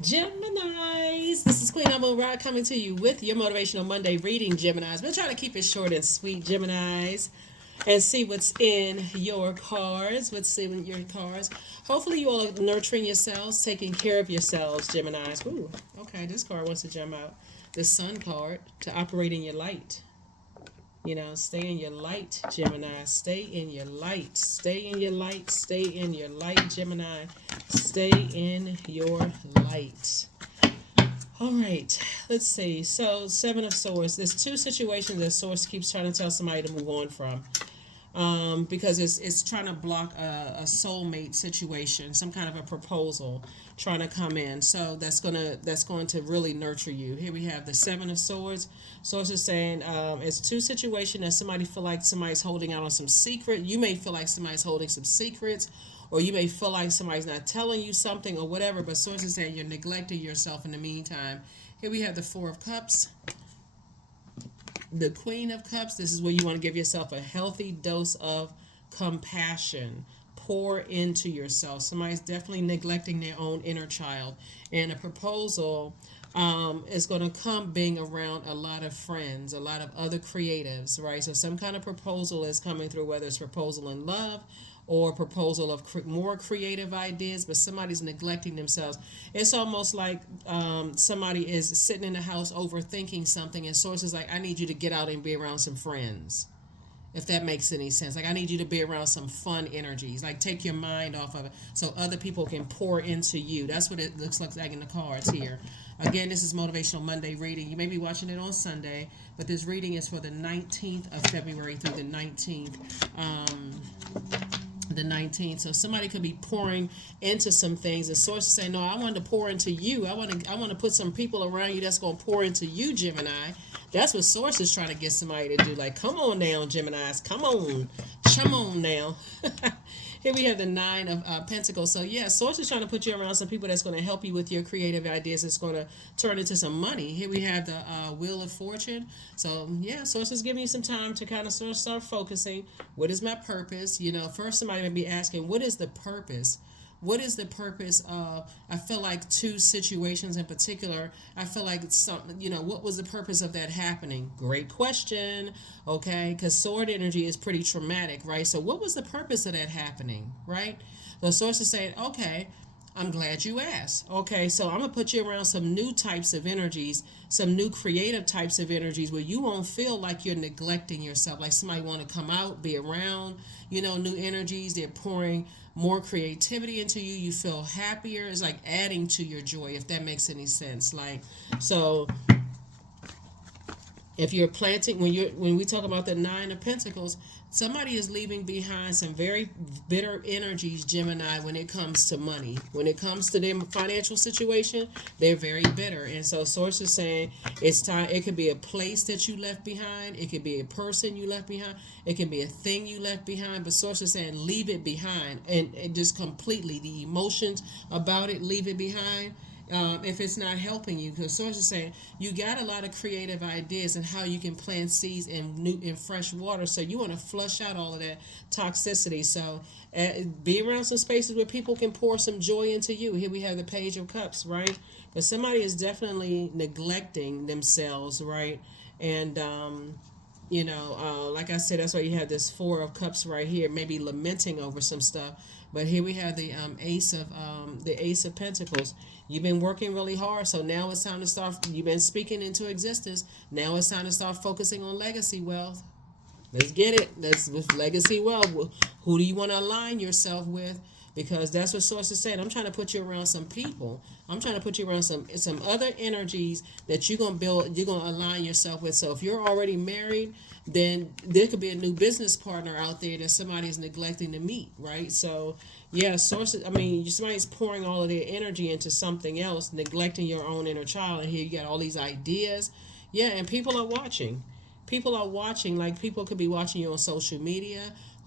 Geminis, this is Queen Amun Ra coming to you with your Motivational Monday reading, Geminis. We're trying to keep it short and sweet, Geminis, and see what's in your cards. What's in your cards. Hopefully, you all are nurturing yourselves, taking care of yourselves, Geminis. Ooh, okay, this card wants to jump out. The Sun card to operate in your light. Stay in your light, Gemini. Stay in your light. Stay in your light. Stay in your light, Gemini. Stay in your light. All right, let's see. So, Seven of Swords. There's two situations that Source keeps trying to tell somebody to move on from. Because it's trying to block a soulmate situation, some kind of a proposal trying to come in. So that's going to really nurture you. Here we have the Seven of Swords. Source is saying it's two situations that somebody feel like somebody's holding out on some secret. You may feel like somebody's holding some secrets, or you may feel like somebody's not telling you something or whatever. But Source is saying you're neglecting yourself in the meantime. Here we have the Four of Cups. The Queen of Cups. This is where you want to give yourself a healthy dose of compassion. Pour into yourself. Somebody's definitely neglecting their own inner child. And a proposal is going to come being around a lot of friends, a lot of other creatives, right? So some kind of proposal is coming through, whether it's proposal in love or proposal of more creative ideas, but somebody's neglecting themselves. It's almost like somebody is sitting in the house overthinking something, and Source is like, I need you to get out and be around some friends, if that makes any sense. Like, I need you to be around some fun energies. Like, take your mind off of it so other people can pour into you. That's what it looks like in the cards here. Again, this is Motivational Monday reading. You may be watching it on Sunday, but this reading is for the 19th of February through the 19th. The 19th. So somebody could be pouring into some things. The Source is saying, no, I want to pour into you. I want to put some people around you that's going to pour into you, Gemini. That's what Source is trying to get somebody to do. Like, come on now, Geminis. Come on now. Here we have the Nine of Pentacles. So yeah, Source is trying to put you around some people that's going to help you with your creative ideas. It's going to turn into some money. Here we have the Wheel of Fortune. So yeah, Source is giving you some time to kind of sort of start focusing. What is my purpose? First somebody may be asking, what is the purpose? What is the purpose of, I feel like two situations in particular, I feel like what was the purpose of that happening? Great question, okay? Because sword energy is pretty traumatic, right? So what was the purpose of that happening, right? The Source is saying, okay, I'm glad you asked. Okay, so I'm going to put you around some new types of energies, some new creative types of energies where you won't feel like you're neglecting yourself, like somebody want to come out, be around, new energies. They're pouring more creativity into you. You feel happier. It's like adding to your joy, if that makes any sense. Like, so if you're planting, when we talk about the Nine of Pentacles, somebody is leaving behind some very bitter energies, Gemini, when it comes to money. When it comes to their financial situation, they're very bitter. And so Source is saying it's time. It could be a place that you left behind. It could be a person you left behind. It can be a thing you left behind. But Source is saying leave it behind, and just completely the emotions about it, leave it behind. If it's not helping you, because Source is saying you got a lot of creative ideas and how you can plant seeds in fresh water. So you want to flush out all of that toxicity. So be around some spaces where people can pour some joy into you. Here we have the Page of Cups, right? Because somebody is definitely neglecting themselves, right? And like I said, that's why you have this Four of Cups right here, maybe lamenting over some stuff. But here we have the Ace of Pentacles. You've been working really hard, so now it's time to start. You've been speaking into existence. Now it's time to start focusing on legacy wealth. Let's get it. That's with legacy wealth. Who do you want to align yourself with? Because that's what Source is saying. I'm trying to put you around some people. I'm trying to put you around some other energies that you're gonna build. You're gonna align yourself with. So if you're already married, then there could be a new business partner out there that somebody is neglecting to meet, right? So yeah, Sources. I mean, somebody's pouring all of their energy into something else, neglecting your own inner child. And here you got all these ideas. Yeah, and people are watching. People are watching. Like, people could be watching you on social media.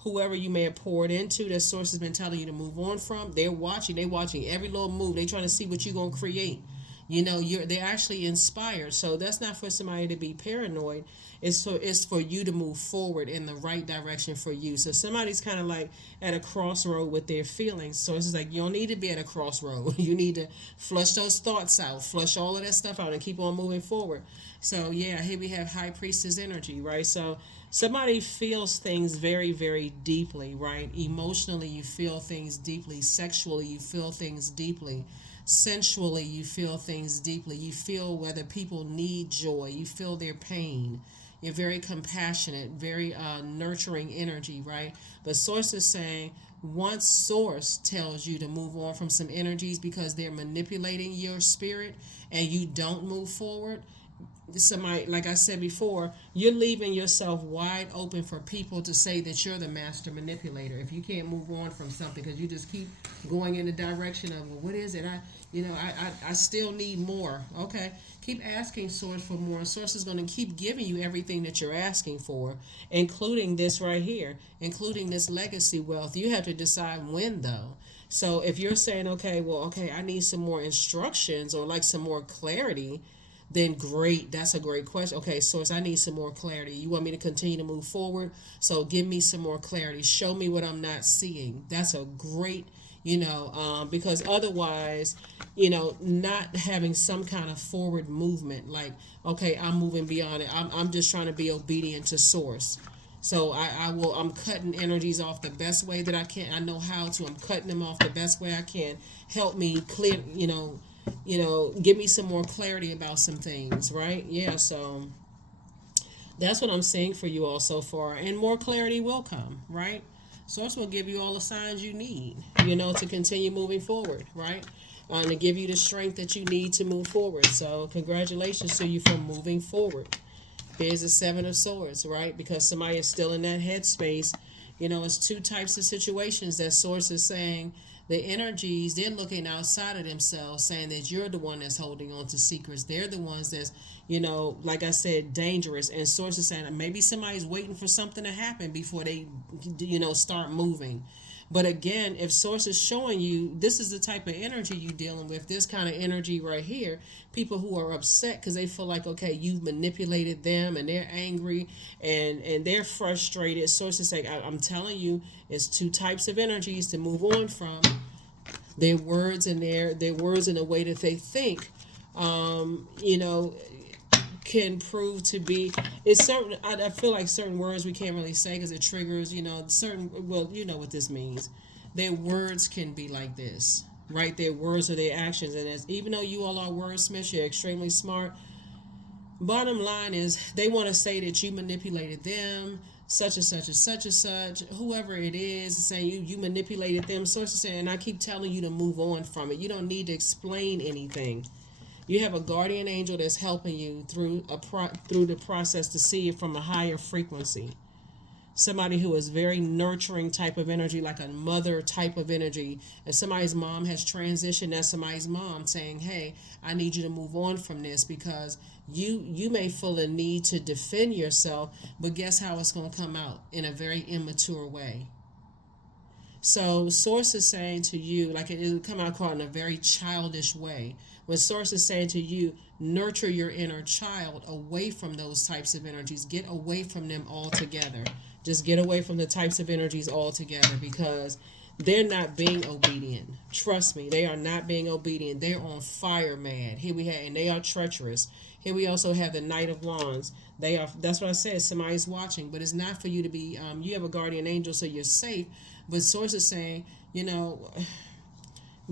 Whoever you may have poured into, that Source has been telling you to move on from, they're watching. They're watching every little move. They're trying to see what you're gonna create. They're actually inspired. So that's not for somebody to be paranoid. It's for you to move forward in the right direction for you. So somebody's kind of like at a crossroad with their feelings. So it's like you don't need to be at a crossroad. You need to flush those thoughts out, flush all of that stuff out, and keep on moving forward. So yeah, here we have High Priestess energy, right? So somebody feels things very, very deeply, right? Emotionally, you feel things deeply. Sexually, you feel things deeply. Sensually, you feel things deeply. You feel whether people need joy. You feel their pain. You're very compassionate, very nurturing energy, right? But Source is saying once Source tells you to move on from some energies because they're manipulating your spirit and you don't move forward, somebody, like I said before, you're leaving yourself wide open for people to say that you're the master manipulator if you can't move on from something, because you just keep going in the direction of, well, what is it? I still need more. Okay, keep asking Source for more. Source is going to keep giving you everything that you're asking for, including this right here, including this legacy wealth. You have to decide when, though. So if you're saying, okay, I need some more instructions or like some more clarity, then great. That's a great question. Okay, Source, I need some more clarity. You want me to continue to move forward? So give me some more clarity. Show me what I'm not seeing. That's a great, because otherwise, not having some kind of forward movement, like, okay, I'm moving beyond it. I'm just trying to be obedient to Source. So I'm cutting energies off the best way that I can. I know how to. I'm cutting them off the best way I can. Help me clear, give me some more clarity about some things, right? Yeah, so that's what I'm saying for you all so far. And more clarity will come, right? Source will give you all the signs you need, to continue moving forward, right? To give you the strength that you need to move forward. So congratulations to you for moving forward. Here's the Seven of Swords, right? Because somebody is still in that headspace. It's two types of situations that Source is saying. The energies, they're looking outside of themselves, saying that you're the one that's holding on to secrets. They're the ones that's, like I said, dangerous. And Source is saying maybe somebody's waiting for something to happen before they, start moving. But again, if Source is showing you this is the type of energy you're dealing with, this kind of energy right here, people who are upset because they feel like, okay, you've manipulated them and they're angry and they're frustrated. Source is saying, I'm telling you, it's two types of energies to move on from. Their words and their words in the way that they think, can prove to be, it's certain. I feel like certain words we can't really say because it triggers, certain, well, you know what this means. Their words can be like this, right? Their words or their actions. And as even though you all are wordsmiths, you're extremely smart, bottom line is they want to say that you manipulated them, such and such and such and such, whoever it is, saying you manipulated them. Source is saying, and I keep telling you to move on from it. You don't need to explain anything. You have a guardian angel that's helping you through the process to see it from a higher frequency. Somebody who is very nurturing type of energy, like a mother type of energy. If somebody's mom has transitioned, that's somebody's mom saying, hey, I need you to move on from this because you may feel a need to defend yourself, but guess how it's going to come out? In a very immature way. So Source is saying to you, like it will come out called in a very childish way. When Source is saying to you, nurture your inner child away from those types of energies. Get away from them altogether. Just get away from the types of energies altogether because they're not being obedient. Trust me, they are not being obedient. They're on fire mad. Here we have, and they are treacherous. Here we also have the Knight of Wands. They are. That's what I said. Somebody's watching, but it's not for you to be. You have a guardian angel, so you're safe. But Source is saying,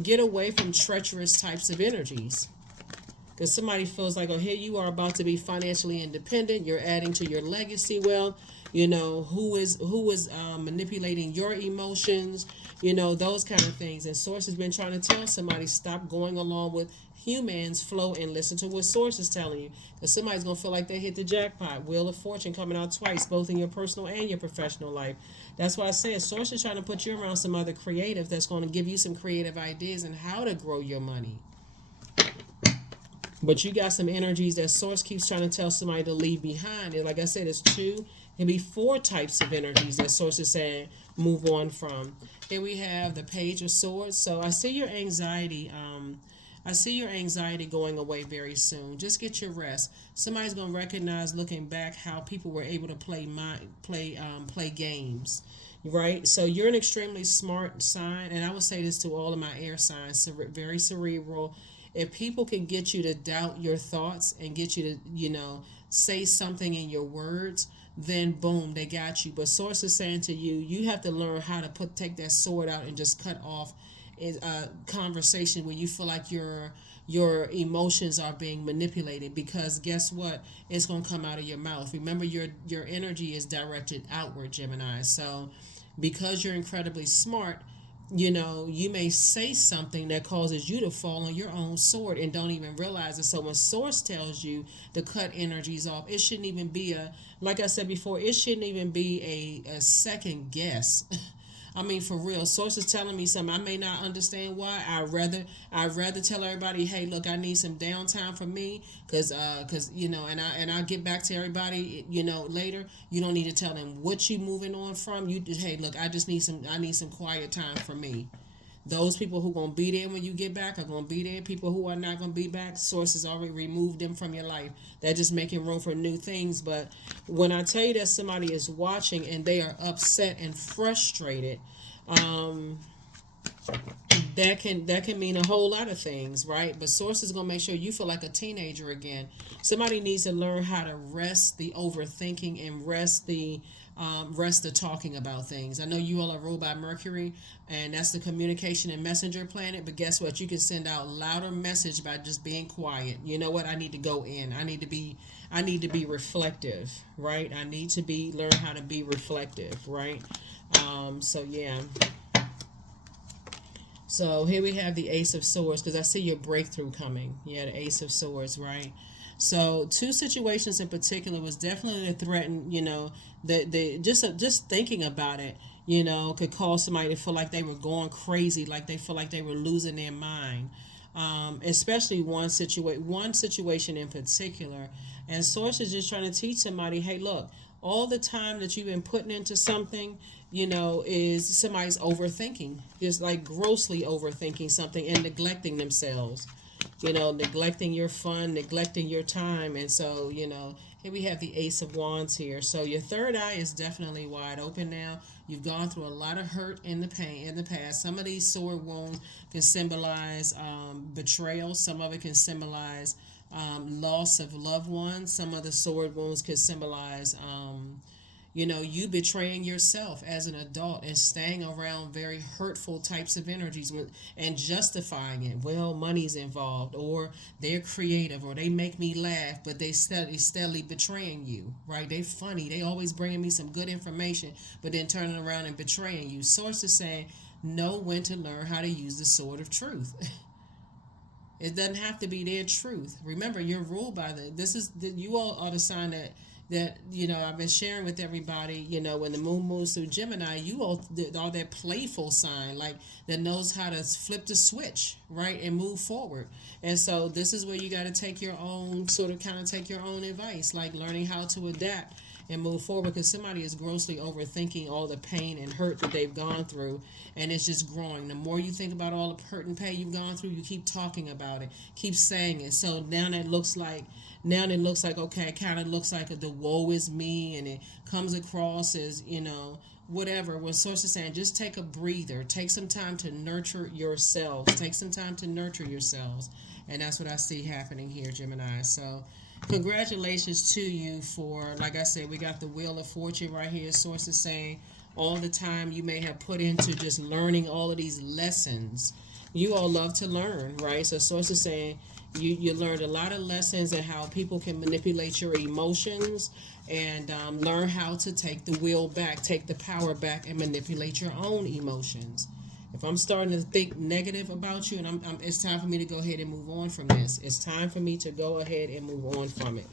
get away from treacherous types of energies. Because somebody feels like, oh, here you are about to be financially independent. You're adding to your legacy wealth. Who is manipulating your emotions. Those kind of things. And Source has been trying to tell somebody, stop going along with humans flow and listen to what Source is telling you. Because somebody's going to feel like they hit the jackpot. Wheel of Fortune coming out twice, both in your personal and your professional life. That's why I said Source is trying to put you around some other creative that's going to give you some creative ideas and how to grow your money. But you got some energies that Source keeps trying to tell somebody to leave behind. And like I said, it's two, maybe four types of energies that Source is saying move on from. Here we have the Page of Swords. So I see your anxiety I see your anxiety going away very soon. Just get your rest. Somebody's gonna recognize, looking back, how people were able to play games, right? So you're an extremely smart sign, and I would say this to all of my air signs: very cerebral. If people can get you to doubt your thoughts and get you to, say something in your words, then boom, they got you. But source is saying to you, you have to learn how to take that sword out and just cut off a conversation where you feel like your emotions are being manipulated, because guess what, it's going to come out of your mouth. Remember, your energy is directed outward, Gemini. So because you're incredibly smart, you may say something that causes you to fall on your own sword and don't even realize it. So when source tells you to cut energies off, it shouldn't even be like I said before, it shouldn't even be a second guess. I mean, for real, source is telling me something. I may not understand why. I'd rather tell everybody, hey, look, I need some downtime for me, cause and I'll get back to everybody, later. You don't need to tell them what you moving on from. You just, hey, look, I need some quiet time for me. Those people who gonna be there when you get back are gonna be there. People who are not gonna be back, sources already removed them from your life. They're just making room for new things. But when I tell you that somebody is watching and they are upset and frustrated, um, that can mean a whole lot of things, right? But source is gonna make sure you feel like a teenager again. Somebody needs to learn how to rest the overthinking and rest the talking about things. I know you all are ruled by Mercury, and that's the communication and messenger planet. But guess what? You can send out louder message by just being quiet. You know what? I need to go in. I need to be reflective, right? I need to learn how to be reflective, right? So yeah. So here we have the Ace of Swords, because I see your breakthrough coming. Yeah, the Ace of Swords, right? So two situations in particular was definitely a threaten. The just thinking about it, could cause somebody to feel like they were going crazy, like they feel like they were losing their mind. Especially one situation in particular, and source is just trying to teach somebody, hey, look, all the time that you've been putting into something, is somebody's overthinking, just like grossly overthinking something and neglecting themselves, neglecting your fun, neglecting your time. And so, here we have the Ace of Wands here. So your third eye is definitely wide open now. You've gone through a lot of hurt in the past. Some of these sword wounds can symbolize betrayal. Some of it can symbolize loss of loved ones. Some of the sword wounds could symbolize you betraying yourself as an adult and staying around very hurtful types of energies and justifying it. Well, money's involved, or they're creative, or they make me laugh, but they steadily betraying you, right? They funny. They always bringing me some good information, but then turning around and betraying you. Source is saying, know when to learn how to use the sword of truth. It doesn't have to be their truth. Remember, you're ruled by you all are the sign that I've been sharing with everybody. When the moon moves through Gemini, you all are that playful sign, like, that knows how to flip the switch, right, and move forward. And so this is where you got to take your own take your own advice, like learning how to adapt and move forward, because somebody is grossly overthinking all the pain and hurt that they've gone through, and it's just growing. The more you think about all the hurt and pain you've gone through, you keep talking about it, keep saying it. So now it looks like, okay, it kind of looks like the woe is me, and it comes across as, whatever. When source is saying, just take a breather, take some time to nurture yourselves, and that's what I see happening here, Gemini. So congratulations to you for, like I said, we got the Wheel of Fortune right here. Source is saying all the time you may have put into just learning all of these lessons. You all love to learn, right? So source is saying you learned a lot of lessons and how people can manipulate your emotions, and learn how to take the wheel back, take the power back, and manipulate your own emotions. If I'm starting to think negative about you, and it's time for me to go ahead and move on from this. It's time for me to go ahead and move on from it.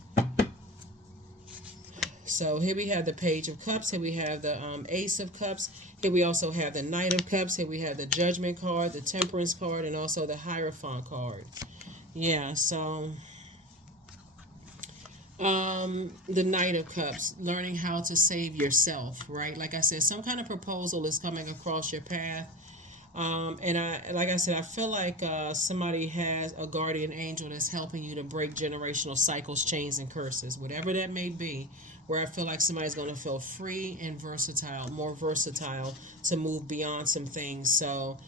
So here we have the Page of Cups. Here we have the Ace of Cups. Here we also have the Knight of Cups. Here we have the Judgment card, the Temperance card, and also the Hierophant card. Yeah, so the Knight of Cups, learning how to save yourself, right? Like I said, some kind of proposal is coming across your path. And like I said, I feel like somebody has a guardian angel that's helping you to break generational cycles, chains, and curses, whatever that may be. Where I feel like somebody's going to feel free and versatile, more versatile to move beyond some things. So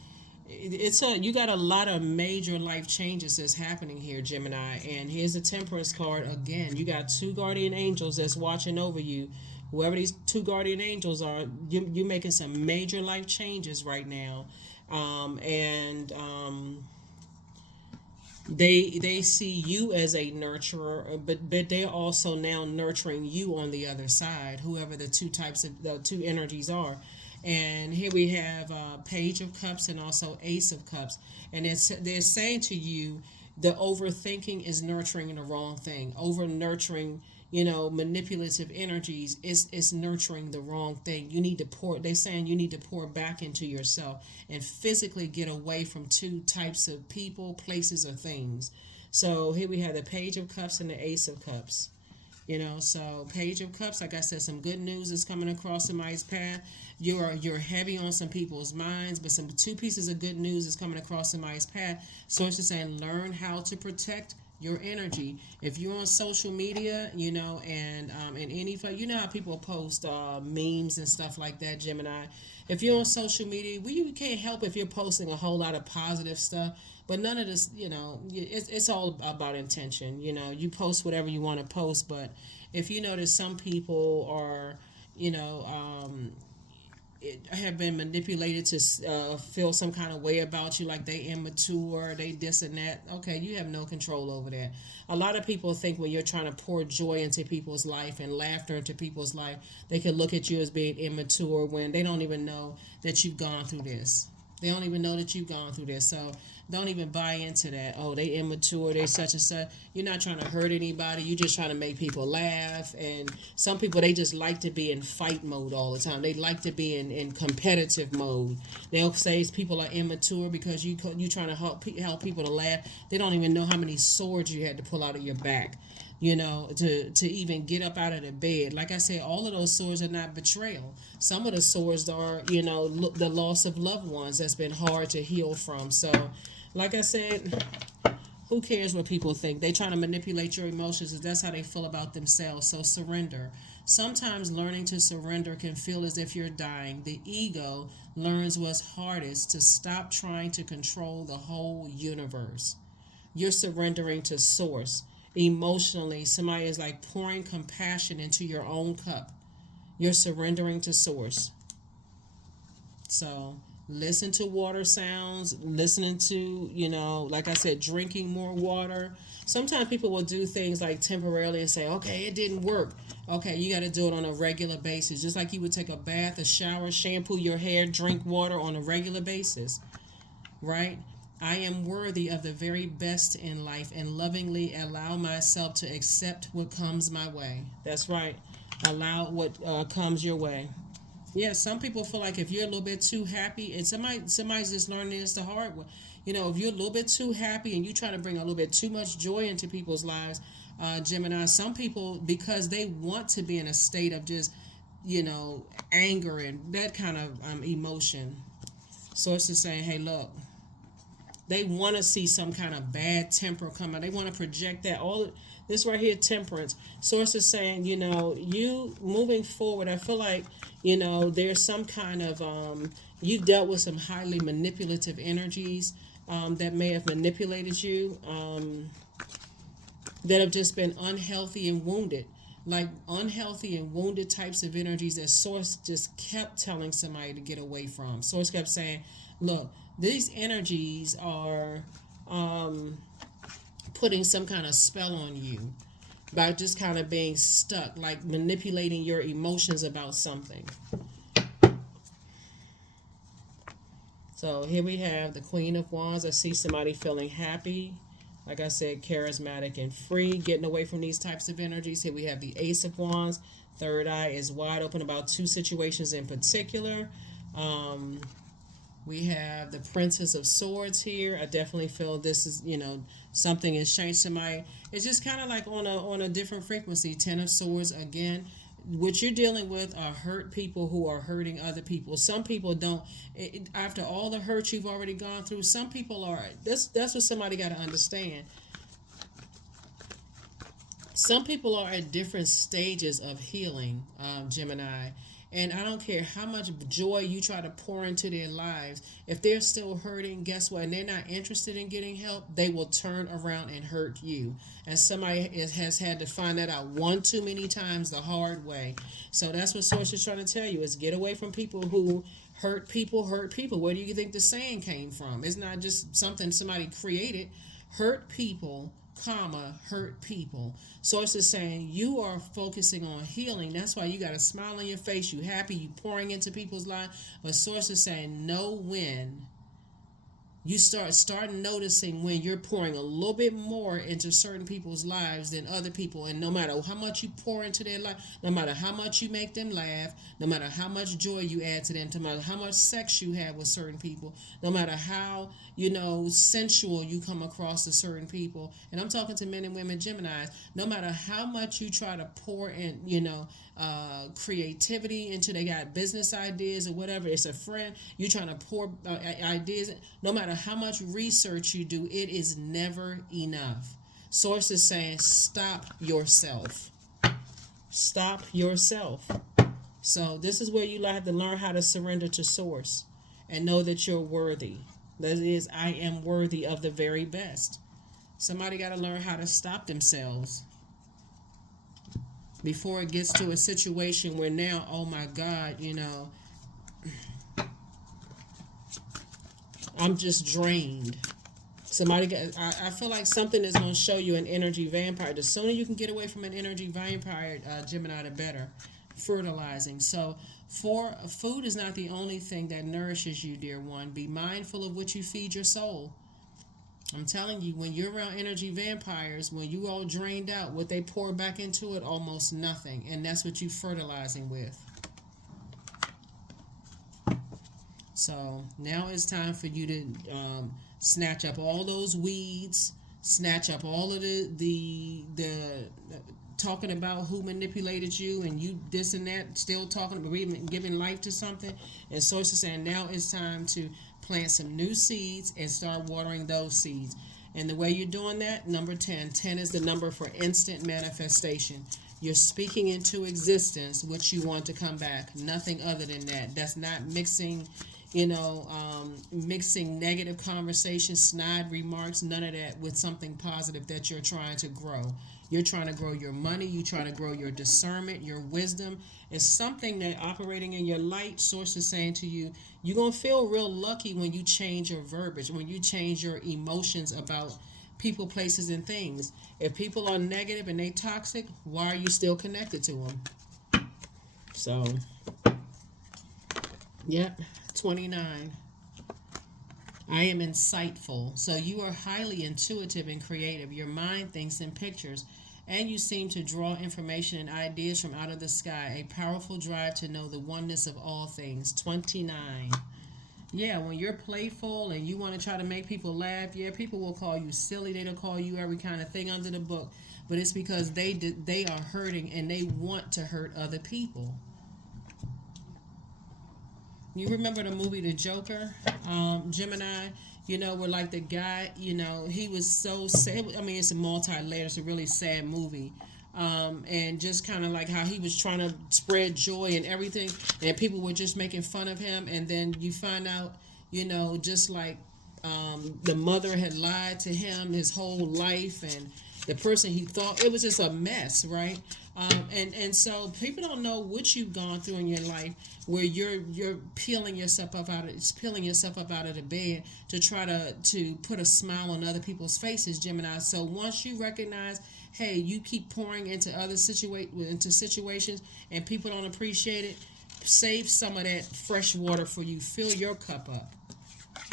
it's a you got a lot of major life changes that's happening here, Gemini. And here's the Temperance card again. You got two guardian angels that's watching over you. Whoever these two guardian angels are, you're making some major life changes right now, and they see you as a nurturer, but they're also now nurturing you on the other side. Whoever the two energies are, and here we have Page of Cups and also Ace of Cups, and they're saying to you, the overthinking is nurturing the wrong thing. Over nurturing, manipulative energies is nurturing the wrong thing. You need to pour. They're saying you need to pour back into yourself and physically get away from two types of people, places, or things. So here we have the Page of Cups and the Ace of Cups. So Page of Cups, like I said, some good news is coming across somebody's path. You're heavy on some people's minds, but some two pieces of good news is coming across somebody's path. So it's just saying, learn how to protect your energy. If you're on social media, and in any, how people post memes and stuff like that, Gemini. If you're on social media, you can't help if you're posting a whole lot of positive stuff. But none of this, it's all about intention. You post whatever you want to post, but if you notice some people are, have been manipulated to feel some kind of way about you, like they immature, they this and that. Okay, you have no control over that. A lot of people think when you're trying to pour joy into people's life and laughter into people's life, they can look at you as being immature when they don't even know that you've gone through this. They don't even know that you've gone through this. So don't even buy into that. Oh, they immature, they such and such. You're not trying to hurt anybody. You're just trying to make people laugh. And some people, they just like to be in fight mode all the time. They like to be in competitive mode. They'll say people are immature because you trying to help people to laugh. They don't even know how many swords you had to pull out of your back, to even get up out of the bed. Like I said, all of those swords are not betrayal. Some of the swords are, the loss of loved ones that's been hard to heal from. So, like I said, who cares what people think? They trying to manipulate your emotions, and that's how they feel about themselves. So surrender. Sometimes learning to surrender can feel as if you're dying. The ego learns what's hardest: to stop trying to control the whole universe. You're surrendering to source. Emotionally, somebody is like pouring compassion into your own cup. You're surrendering to source. So listen to water sounds, listening to, like I said, drinking more water. Sometimes people will do things like temporarily and say, okay, it didn't work. Okay, you got to do it on a regular basis. Just like you would take a bath, a shower, shampoo your hair, drink water on a regular basis, right? I am worthy of the very best in life and lovingly allow myself to accept what comes my way. That's right. Allow what comes your way. Yeah, some people feel like if you're a little bit too happy, and somebody's just learning this the hard way. If you're a little bit too happy and you try to bring a little bit too much joy into people's lives, Gemini, some people, because they want to be in a state of just, anger and that kind of emotion. So it's just saying, hey, look, they want to see some kind of bad temper come out. They want to project that. All this right here, temperance. Source is saying, you moving forward, I feel like, there's some kind of, you've dealt with some highly manipulative energies that may have manipulated you, that have just been unhealthy and wounded. Like unhealthy and wounded types of energies that Source just kept telling somebody to get away from. Source kept saying, look, these energies are putting some kind of spell on you by just kind of being stuck, like manipulating your emotions about something. So here we have the Queen of Wands. I see somebody feeling happy. Like I said, charismatic and free, getting away from these types of energies. Here we have the Ace of Wands. Third eye is wide open about two situations in particular. We have the Princess of Swords here. I definitely feel this is, something has changed somebody. It's just kind of like on a different frequency. Ten of Swords, again, what you're dealing with are hurt people who are hurting other people. Some people don't. After all the hurt you've already gone through, some people are. That's what somebody got to understand. Some people are at different stages of healing, Gemini. And I don't care how much joy you try to pour into their lives. If they're still hurting, guess what? And they're not interested in getting help, they will turn around and hurt you. And somebody has had to find that out one too many times the hard way. So that's what Source is trying to tell you, is get away from people who hurt people, hurt people. Where do you think the saying came from? It's not just something somebody created. Hurt people, comma, hurt people. Source is saying you are focusing on healing. That's why you got a smile on your face. You happy. You pouring into people's lives. But Source is saying know when you start noticing when you're pouring a little bit more into certain people's lives than other people. And no matter how much you pour into their life, no matter how much you make them laugh, no matter how much joy you add to them, no matter how much sex you have with certain people, no matter how, sensual you come across to certain people, and I'm talking to men and women Geminis, no matter how much you try to pour in, creativity into, they got business ideas or whatever, it's a friend, you're trying to pour ideas, no matter how much research you do, it is never enough. Source is saying stop yourself. Stop yourself. So this is where you have to learn how to surrender to Source and know that you're worthy. That is, I am worthy of the very best. Somebody got to learn how to stop themselves before it gets to a situation where now, oh my God, I'm just drained. I feel like something is going to show you an energy vampire. The sooner you can get away from an energy vampire, Gemini, the better. Fertilizing. So food is not the only thing that nourishes you, dear one. Be mindful of what you feed your soul. I'm telling you, when you're around energy vampires, when you all drained out, what they pour back into it, almost nothing. And that's what you're fertilizing with. So now it's time for you to snatch up all those weeds, snatch up all of the talking about who manipulated you and you this and that, still talking about even giving life to something. And Source is saying now it's time to plant some new seeds and start watering those seeds. And the way you're doing that, number 10. 10 is the number for instant manifestation. You're speaking into existence what you want to come back. Nothing other than that. That's not mixing, mixing negative conversations, snide remarks, none of that with something positive that you're trying to grow. You're trying to grow your money. You're trying to grow your discernment, your wisdom. It's something that operating in your light. Source is saying to you, you're going to feel real lucky when you change your verbiage, when you change your emotions about people, places, and things. If people are negative and they toxic, why are you still connected to them? So, yep, 29. I am insightful. So you are highly intuitive and creative. Your mind thinks in pictures, and you seem to draw information and ideas from out of the sky. A powerful drive to know the oneness of all things. 29. Yeah, when you're playful and you want to try to make people laugh, yeah, people will call you silly. They'll call you every kind of thing under the book. But it's because they are hurting and they want to hurt other people. You remember the movie The Joker, Gemini? Where like the guy, he was so sad. I mean, it's a multi-layered, it's a really sad movie. And just kind of like how he was trying to spread joy and everything, and people were just making fun of him. And then you find out, just like the mother had lied to him his whole life, and the person he thought, it was just a mess, right? And so people don't know what you've gone through in your life, where you're peeling yourself up out of the bed to try to put a smile on other people's faces, Gemini. So once you recognize, hey, you keep pouring into into situations and people don't appreciate it, save some of that fresh water for you. Fill your cup up.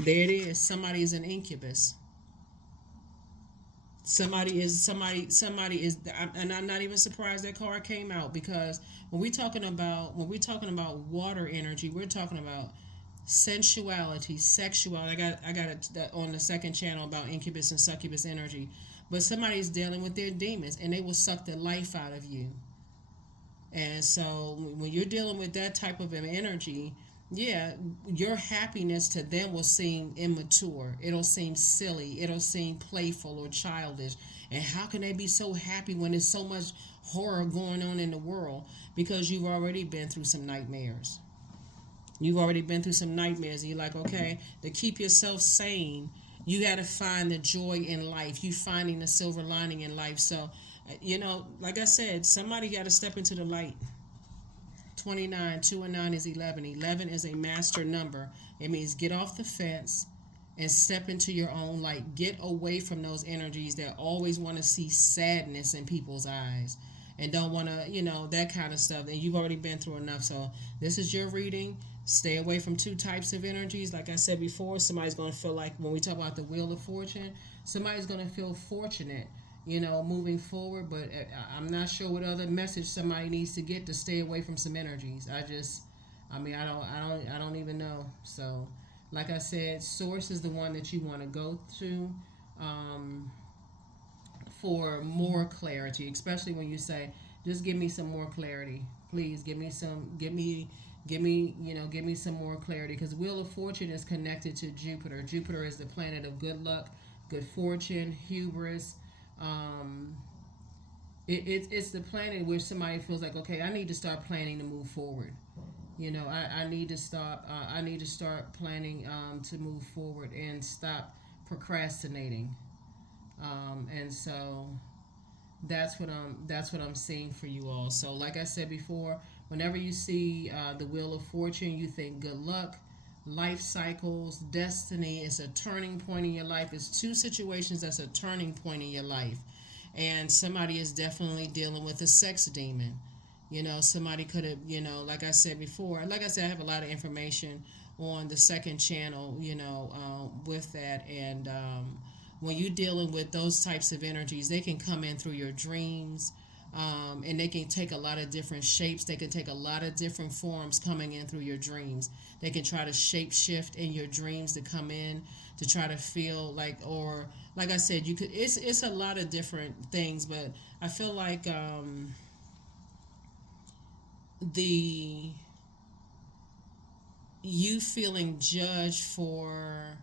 There it is. Somebody is an incubus. Somebody is, and I'm not even surprised that card came out, because when we're talking about water energy, we're talking about sensuality, sexuality. I got it on the second channel about incubus and succubus energy. But somebody's dealing with their demons, and they will suck the life out of you. And so when you're dealing with that type of an energy, yeah, your happiness to them will seem immature. It'll seem silly. It'll seem playful or childish. And how can they be so happy when there's so much horror going on in the world? Because you've already been through some nightmares. You've already been through some nightmares. And you're like, okay, to keep yourself sane, you got to find the joy in life. You finding the silver lining in life. So, like I said, somebody got to step into the light. 29, 2 and 9 is 11. 11 is a master number. It means get off the fence and step into your own light. Get away from those energies that always want to see sadness in people's eyes and don't want to, that kind of stuff. And you've already been through enough. So this is your reading. Stay away from two types of energies. Like I said before, somebody's going to feel like, when we talk about the Wheel of Fortune, somebody's going to feel fortunate, moving forward. But I'm not sure what other message somebody needs to get to stay away from some energies. I don't even know. So, like I said, source is the one that you want to go to for more clarity, especially when you say, just give me some more clarity. Please give me some more clarity, because Wheel of Fortune is connected to Jupiter. Jupiter is the planet of good luck, good fortune, hubris. It's the planet where somebody feels like, okay, I need to start planning to move forward. I need to stop. I need to start planning to move forward and stop procrastinating. And so that's what I'm seeing for you all. So, like I said before, whenever you see the Wheel of Fortune, you think good luck, life cycles, destiny. It's a turning point in your life. It's two situations that's a turning point in your life. And somebody is definitely dealing with a sex demon. Somebody could have, like I said before, like I said, I have a lot of information on the second channel, with that. And when you're dealing with those types of energies, they can come in through your dreams. And they can take a lot of different shapes. They can take a lot of different forms coming in through your dreams. They can try to shape shift in your dreams to come in to try to feel like, or like I said, you could. It's a lot of different things, but I feel like the you feeling judged for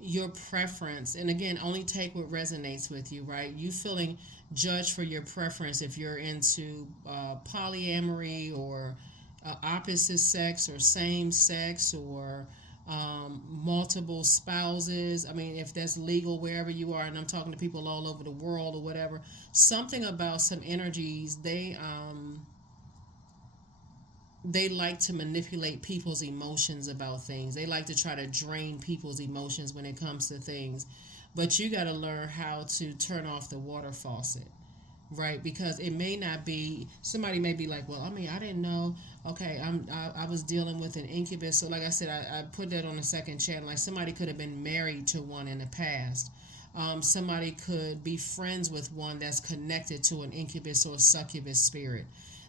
your preference, and again, only take what resonates with you, right? You feeling judged for your preference if you're into polyamory or opposite sex or same sex or multiple spouses. I mean, if that's legal wherever you are, and I'm talking to people all over the world or whatever, something about some energies, they like to manipulate people's emotions about things. They like to try to drain people's emotions when it comes to things. But you got to learn how to turn off the water faucet, right? Because it may not be, somebody may be like, well, I didn't know. Okay, I was dealing with an incubus. So like I said, I put that on the second channel. Like somebody could have been married to one in the past. Somebody could be friends with one that's connected to an incubus or succubus spirit.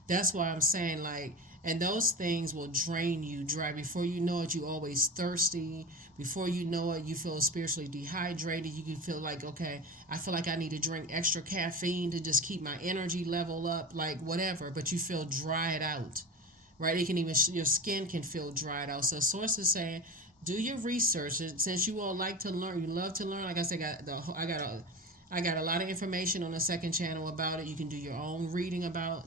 That's why I'm saying, like, and those things will drain you dry. Before you know it, you always thirsty. Before you know it, you feel spiritually dehydrated. You can feel like, okay, I feel like I need to drink extra caffeine to just keep my energy level up, like whatever. But you feel dried out, right? It can even, your skin can feel dried out. So sources saying, do your research. Since you all like to learn, you love to learn. Like I said, I got a lot of information on the second channel about it. You can do your own reading about,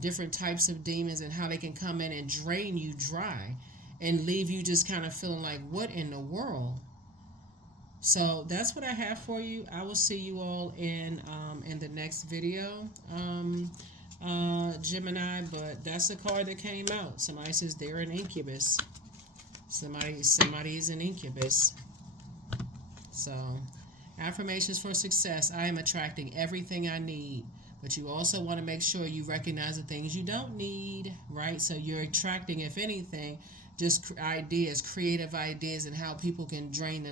different types of demons and how they can come in and drain you dry and leave you just kind of feeling like, what in the world? So that's what I have for you. I will see you all in the next video, Gemini. But that's the card that came out. Somebody says they're an incubus. Somebody is an incubus. So, affirmations for success. I am attracting everything I need. But you also want to make sure you recognize the things you don't need, right? So you're attracting, if anything, just ideas, creative ideas, and how people can drain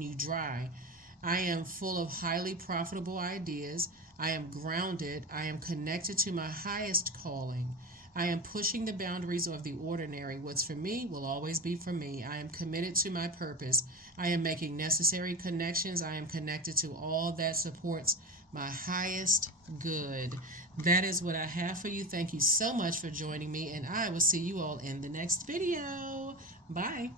you dry. I am full of highly profitable ideas. I am grounded. I am connected to my highest calling. I am pushing the boundaries of the ordinary. What's for me will always be for me. I am committed to my purpose. I am making necessary connections. I am connected to all that supports my highest good. That is what I have for you. Thank you so much for joining me, and I will see you all in the next video. Bye.